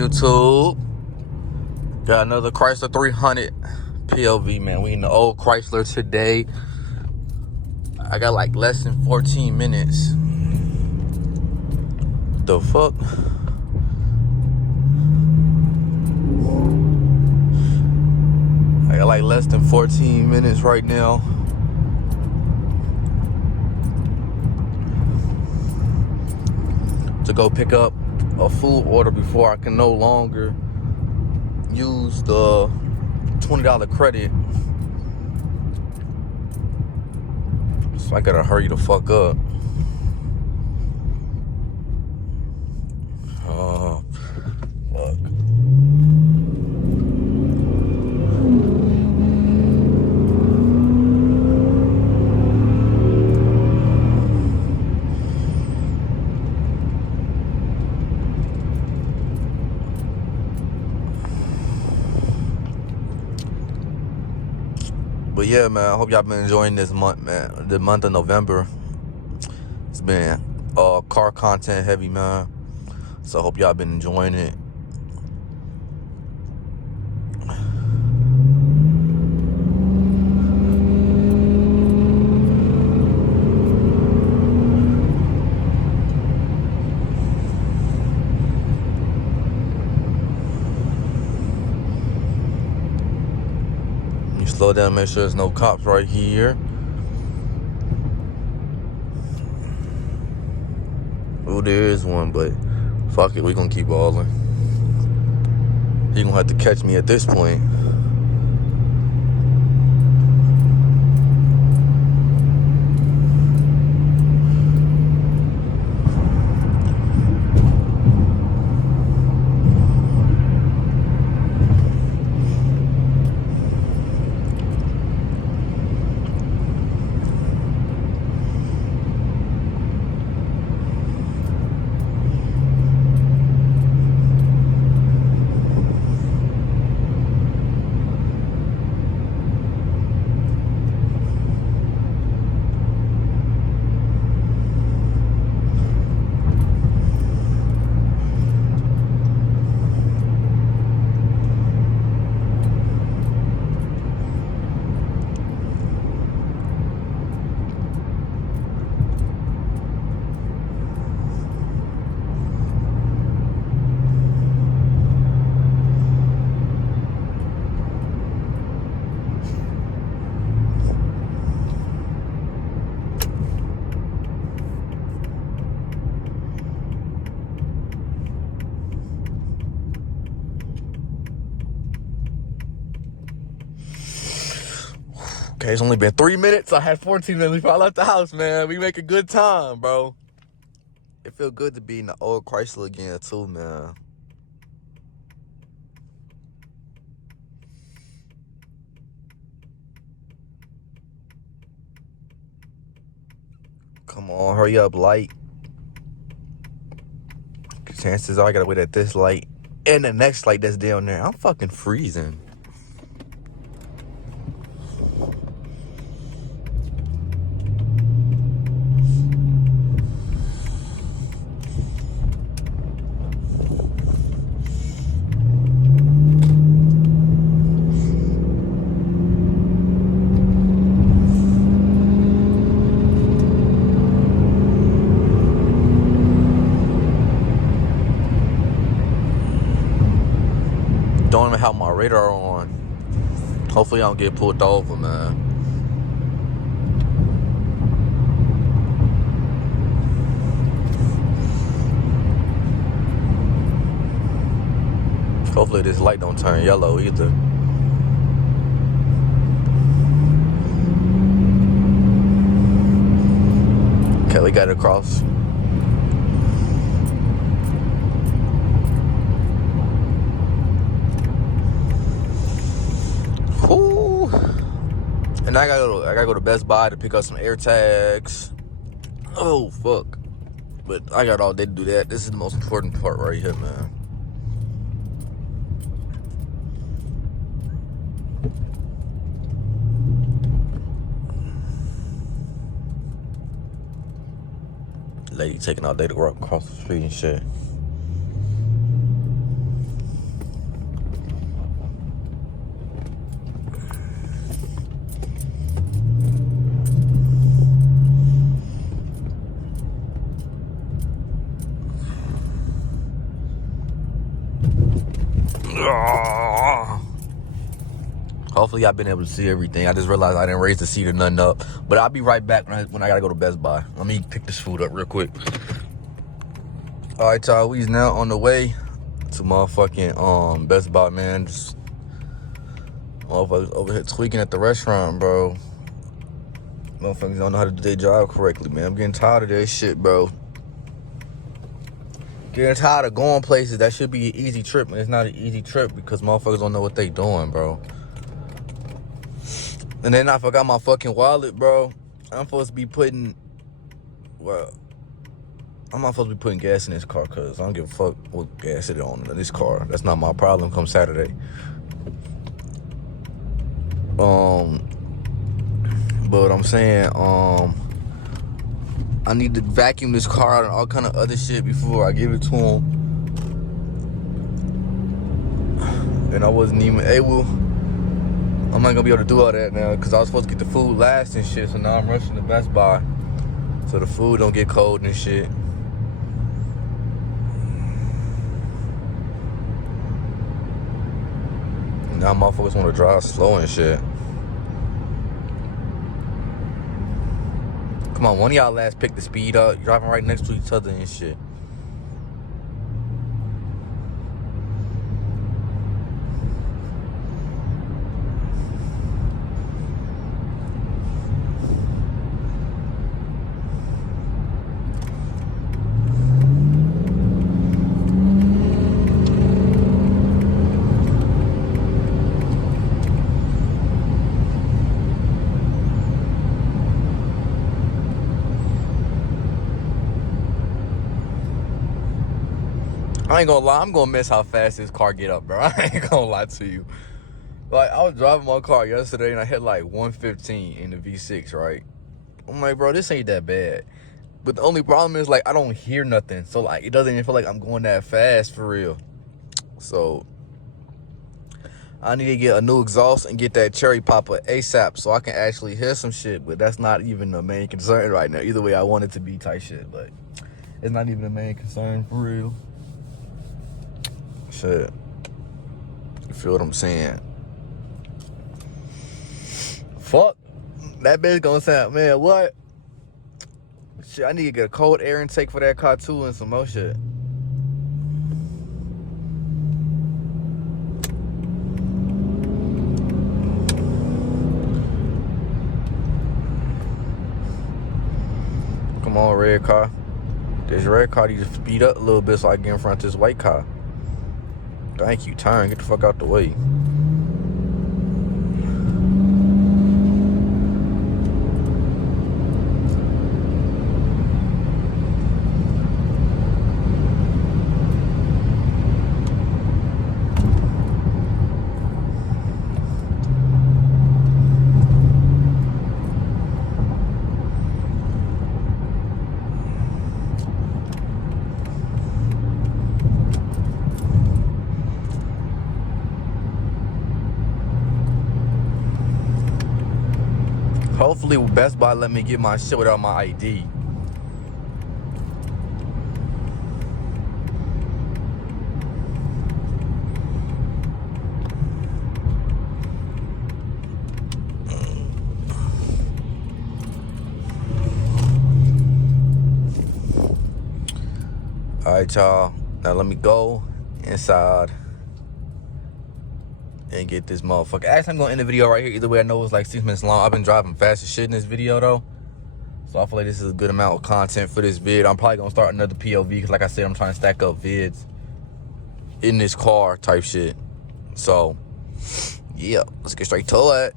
YouTube? Got another Chrysler 300 POV, man. We in the old Chrysler today. I got like less than 14 minutes. The fuck? I got like less than 14 minutes right now. To go pick up a food order before I can no longer use the $20 credit. So I gotta hurry the fuck up. Oh, fuck. But yeah, man, I hope y'all been enjoying this month, man. The month of November. It's been car content heavy, man. So I hope y'all been enjoying it. You slow down, make sure there's no cops right here. Oh, there is one, but fuck it, we gonna keep balling. He gonna have to catch me at this point. Okay, it's only been 3 minutes. I had 14 minutes before I left the house, man. We make a good time, bro. It feel good to be in the old Chrysler again, too, man. Come on, hurry up, light. Chances are I gotta wait at this light and the next light that's down there. I'm fucking freezing. Don't even have my radar on. Hopefully I don't get pulled over, man. Hopefully this light don't turn yellow either. Okay, we got it across. Ooh. And I gotta go to Best Buy to pick up some air tags. Oh fuck. But I got all day to do that. This is the most important part right here, man. Lady taking all day to walk across the street and shit. Hopefully I've been able to see everything. I just realized I didn't raise the seat or nothing up. But I'll be right back when I gotta go to Best Buy. Let me pick this food up real quick. All right, y'all. We's now on the way to motherfucking Best Buy, man. Just motherfuckers over here tweaking at the restaurant, bro. Motherfuckers don't know how to do their job correctly, man. I'm getting tired of that shit, bro. Getting tired of going places that should be an easy trip, and it's not an easy trip because motherfuckers don't know what they doing, bro. And then I forgot my fucking wallet, bro. I'm supposed to be putting, well, I'm not supposed to be putting gas in this car because I don't give a fuck what gas it on in this car. That's not my problem come Saturday. But I'm saying, I need to vacuum this car out and all kind of other shit before I give it to him. And I wasn't even able. I'm not gonna be able to do all that now because I was supposed to get the food last and shit. So now I'm rushing to Best Buy so the food don't get cold and shit. Now motherfuckers want to drive slow and shit. Come on, one of y'all last pick the speed up. You're driving right next to each other and shit. I ain't gonna lie, I'm gonna miss how fast this car get up, bro. I ain't gonna lie to you. Like, I was driving my car yesterday and I hit like 115 in the V6, right? I'm like, bro, this ain't that bad. But the only problem is, like, I don't hear nothing. So, like, it doesn't even feel like I'm going that fast for real. So, I need to get a new exhaust and get that cherry popper ASAP so I can actually hear some shit. But that's not even the main concern right now. Either way, I want it to be tight shit, but it's not even the main concern for real. Shit. You feel what I'm saying? Fuck. That bitch gonna sound, man, what? Shit, I need to get a cold air intake for that car too and some more shit. Come on, red car. This red car needs to speed up a little bit so I can get in front of this white car. Thank you, turn. Get the fuck out the way. Hopefully Best Buy let me get my shit without my ID. Alright, y'all. Now let me go inside and get this motherfucker. Actually, I'm gonna end the video right here. Either way, I know it's like 6 minutes long. I've been driving fast as shit in this video though, so I feel like this is a good amount of content for this vid. I'm probably gonna start another POV because, like I said, I'm trying to stack up vids in this car type shit. So yeah, let's get straight to it.